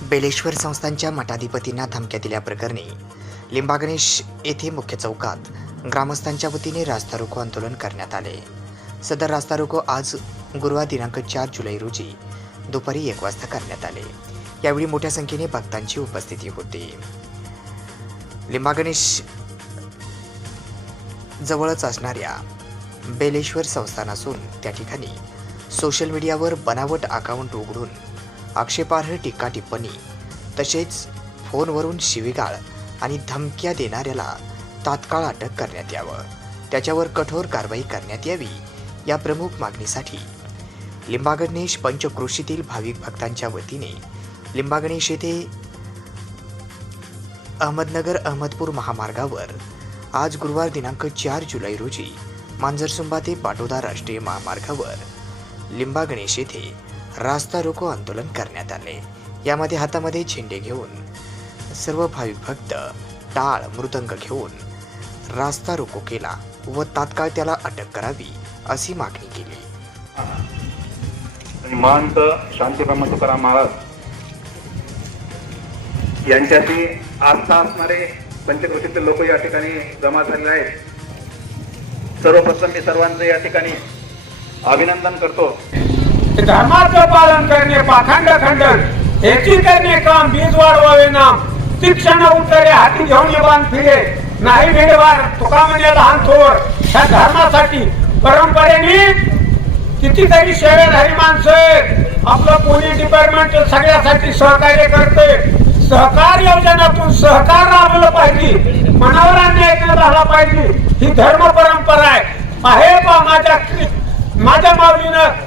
बेलेश्वर संस्थांच्या मठाधिपतींना धमक्या दिल्याप्रकरणी लिंबागणेश येथे मुख्य चौकात ग्रामस्थांच्या वतीने रास्ता रोको आंदोलन करण्यात आले। सदर रास्ता रोको आज गुरुवार दिनांक 4 जुलै रोजी दुपारी 1 वाजता करण्यात आले। यावेळी मोठ्या संख्येने भक्तांची उपस्थिती होती। लिंबागणेश जवळच असणाऱ्या बेलेश्वर संस्थान असून त्या ठिकाणी सोशल मीडियावर बनावट अकाउंट उघडून आक्षेपार्ह टीका टिप्पणी तसेच फोनवरून शिवीगाळ आणि धमक्या देणाऱ्याला तात्काळ अटक करण्यात यावं, त्याच्यावर कठोर कारवाई करण्यात यावी या प्रमुख मागणीसाठी लिंबागणेश पंचक्रोशीतील भाविक भक्तांच्या वतीने लिंबागणेश येथे अहमदनगर अहमदपूर महामार्गावर आज गुरुवार दिनांक 4 जुलै रोजी मांजरसुंबा ते पाटोदा राष्ट्रीय महामार्गावर लिंबागणेश येथे रास्ता रोको आंदोलन करण्यात आले। यामध्ये हातामध्ये झेंडे घेऊन सर्व भाविक भक्त टाळ मृदंग घेऊन रास्ता रोको केला व तात्काळ त्याला अटक करावी अशी मागणी केली। महंत शांतीराम तुकाराम महाराज यांच्याशी आस्था असणारे पंचक्रोशीतील लोक या ठिकाणी जमा झालेले आहेत। सर्वप्रथम मी सर्वांचं या ठिकाणी अभिनंदन करतो। धर्माचं पालन करणे पाखंड खंडन याची करणे काम बीज वाढवावे नाम शिक्षण उत्तरे हाती घेऊन येवान फिरे नाही भेडवार तुका म्हणजे लहान थोर ह्या धर्मासाठी परंपरेने कितीतरी सेवेधारी माणसं आपलं पोलीस डिपार्टमेंट सगळ्यासाठी सहकार्य करते। सहकार योजनातून सहकार राबवलं पाहिजे, मनावर अन्याय न झाला पाहिजे, ही धर्म परंपरा आहे। पा माझ्या माऊलीनं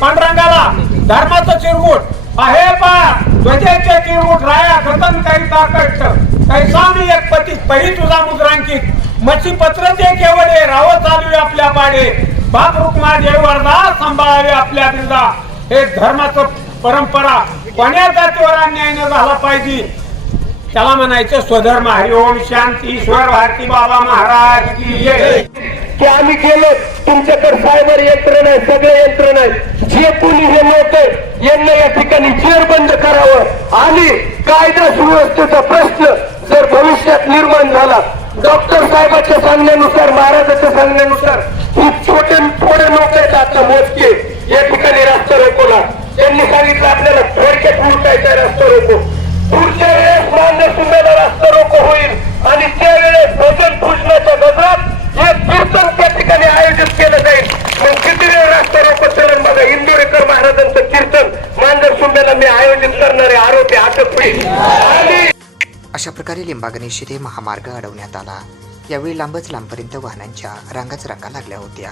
पांडुरंगाला धर्माचं चिरगुट आहे पा ध्वजाचे चिरगुट राया खतन काही ताकट कैसामी एक पती पही तुझा मुद्रांकित मच्छी पत्र ते केवळे राव चालू आपल्या पाडे बाप रुक्मा देवरदा सांभाळावे आपल्या बिरदा। हे धर्माचं परंपरा कोण्या जातीवर अन्याय न झाला पाहिजे त्याला म्हणायचं स्वधर्म। हरिओम शांती ईश्वर भारती बाबा महाराज की जय। की आम्ही गेलो तुमच्याकडे सायबर यंत्रणा आहे, सगळे यंत्रणा आहे, जे कोणी हे नव्हते यांना या ठिकाणी जेरबंद करावं आणि कायदा सुव्यवस्थेचा प्रश्न जर भविष्यात निर्माण झाला डॉक्टर साहेबांच्या सांगण्यानुसार महाराजांच्या सांगण्यानुसार ही थोडे लोक आहेत आता मोजके या ठिकाणी रास्ता रोकोला त्यांनी सांगितलं आपल्याला थोडक्यात उलटायचा रास्ता रोको। पुढच्या वेळेस मांजरसुंब्याला रास्ता रोको होईल आणि त्यावेळेस भजन पूजनाच्या गजरात हे कीर्तन त्या ठिकाणी आयोजित केलं जाईल। मग किती वेळ रास्ता रोको चलन बघा। इंदोरेकर महाराजांचं कीर्तन मांजरसुंब्याला मी आयोजित करणारे आरोपी अटक होईल। आणि अशा प्रकारे लिंबागणेश येथे महामार्ग अडवण्यात आला। यावेळी लांबच लांबपर्यंत वाहनांच्या रांगाच रांगा लागल्या होत्या।